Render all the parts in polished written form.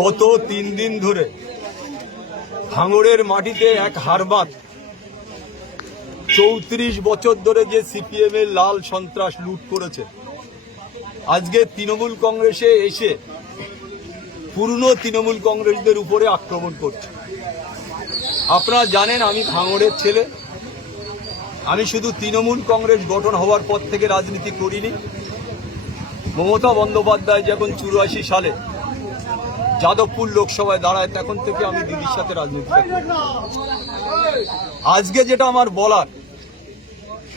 গত 3 দিন ধরে ভাঙড়ের মাটিতে এক হারবাত 34 বছর ধরে যে সিপিএম এর লাল সন্ত্রাস লুট করেছে, আজকে তৃণমূল কংগ্রেসে এসে পুরনো তৃণমূল কংগ্রেসদের উপরে আক্রমণ করছে। আপনারা জানেন আমি ভাঙড়ের ছেলে। আমি শুধু তৃণমূল কংগ্রেস গঠন হওয়ার পর থেকে রাজনীতি করিনি। মমতা বন্দ্যোপাধ্যায় যখন 84 সালে যাদবপুর লোকসভায় দাঁড়ায় তখন থেকে আমি দিদির সাথে রাজনীতি করি। আজকে যেটা আমার বলার,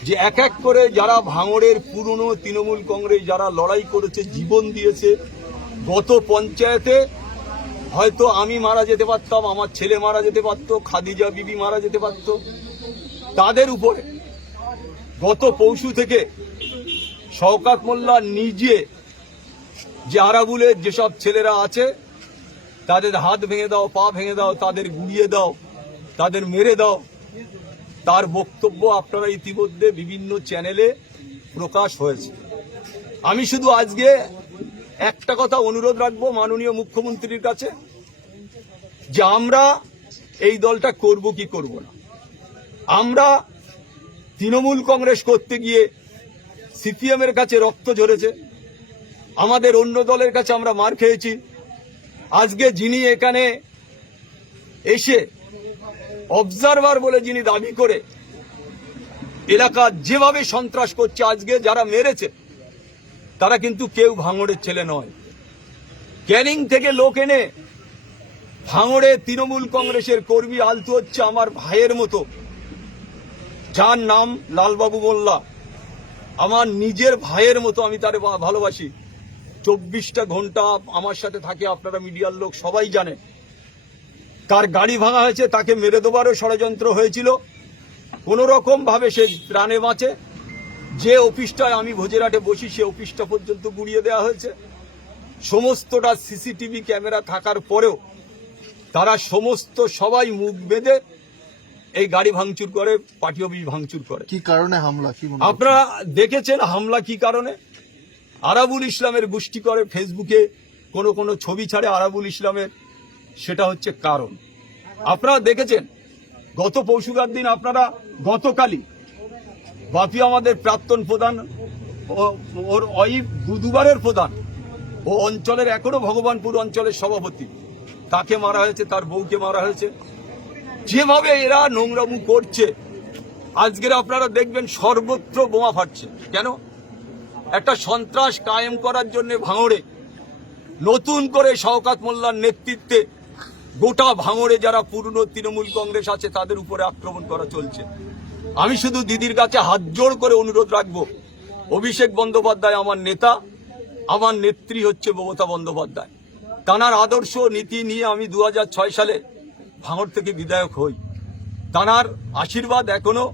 যে এক এক করে যারা ভাঙড়ের পুরনো তৃণমূল কংগ্রেস যারা লড়াই করেছে, জীবন দিয়েছে, গত পঞ্চায়েতে হয়তো আমি মারা যেতে পারতাম, আমার ছেলে মারা যেতে পারত, খাদিজা বিবি মারা যেতে পারত, তাদের উপরে গত পরশু থেকে শওকত মোল্লা নিজে যে আরাবুলের যেসব ছেলেরা আছে তাদের হাত ভেঙে দাও, পা ভেঙে দাও, তাদের গুড়িয়ে দাও, তাদের মেরে দাও, তার বক্তব্য আপনারা ইতিমধ্যে বিভিন্ন চ্যানেলে প্রকাশ হয়েছে। আমি শুধু আজকে একটা কথা অনুরোধ রাখবো মাননীয় মুখ্যমন্ত্রীর কাছে, যে আমরা এই দলটা করব কি করব না। আমরা তৃণমূল কংগ্রেস করতে গিয়ে সিপিএম এর কাছে রক্ত ঝরেছে, আমাদের অন্য দলের কাছে আমরা মার খেয়েছি। আজকে যিনি এখানে এসে অবজারভার বলে যিনি দাবি করে এলাকা যেভাবে সন্ত্রাস করছে, আজকে যারা মেরেছে তারা কিন্তু কেউ ভাঙড়ের ছেলে নয়। ক্যানিং থেকে লোক এনে ভাঙড়ে তৃণমূল কংগ্রেসের কর্মী আলতু হচ্ছে আমার ভাইয়ের মতো, যার নাম লালবাবু মোল্লা, আমার নিজের ভাইয়ের মতো, আমি তারে ভালোবাসি। 24টা ঘন্টা আমার সাথে থাকে, আপনারা মিডিয়ার লোক সবাই জানে। তার গাড়ি ভাঙা হয়েছে, তাকে মেরে দেবারও ষড়যন্ত্র হয়েছিল, কোন রকম ভাবে সে প্রাণে বাঁচে। যে অফিসটায় আমি ভোজেরহাটে বসি সে অফিসটা পর্যন্ত গুড়িয়ে দেওয়া হয়েছে। সমস্তটা সিসিটিভি ক্যামেরা থাকার পরেও তারা সমস্ত সবাই মুখ বেঁধে এই গাড়ি ভাঙচুর করে, পার্টি অফিস ভাঙচুর করে। কি কারণে হামলা? কি আপনারা দেখেছেন হামলা কি কারণে? আরাবুল ইসলামের গোষ্ঠী করে, ফেসবুকে কোন ছবি ছাড়ে আরাবুল ইসলামের, সেটা হচ্ছে কারণ। আপনারা দেখেছেন গত পরশুবার দিন, আপনারা গতকালই বাপি আমাদের প্রাক্তন প্রধান, ওর ওয়াইফ দুবারের প্রধান, ও অঞ্চলের এখনো ভগবানপুর অঞ্চলের সভাপতি, তাকে মারা হয়েছে, তার বউকে মারা হয়েছে। যেভাবে এরা নোংরামু করছে, আজকের আপনারা দেখবেন সর্বত্র বোমা ফাটছে। কেন? একটা সন্ত্রাস কায়েম করার জন্য ভাঙড়ে নতুন করে শওকত মোল্লার নেতৃত্বে গোটা ভাঙড়ে যারা পুরনো তৃণমূল কংগ্রেস আছে তাদের উপরে আক্রমণ করা চলছে। আমি শুধু দিদির কাছে হাত জোড় করে অনুরোধ রাখবো, অভিষেক বন্দ্যোপাধ্যায় আমার নেতা, আমার নেত্রী হচ্ছে মমতা বন্দ্যোপাধ্যায়। তানার আদর্শ নীতি নিয়ে আমি 2006 সালে ভাঙড় থেকে বিধায়ক হই। তানার আশীর্বাদ এখনো,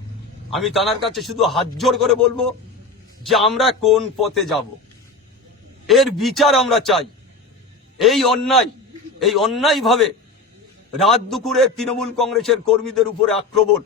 আমি তানার কাছে শুধু হাত জোড় করে বলবো যে আমরা কোন পথে যাব, এর বিচার আমরা চাই। এই অন্যায়ভাবে রাত দুপুরে তৃণমূল কংগ্রেসের কর্মীদের উপরে আক্রমণ,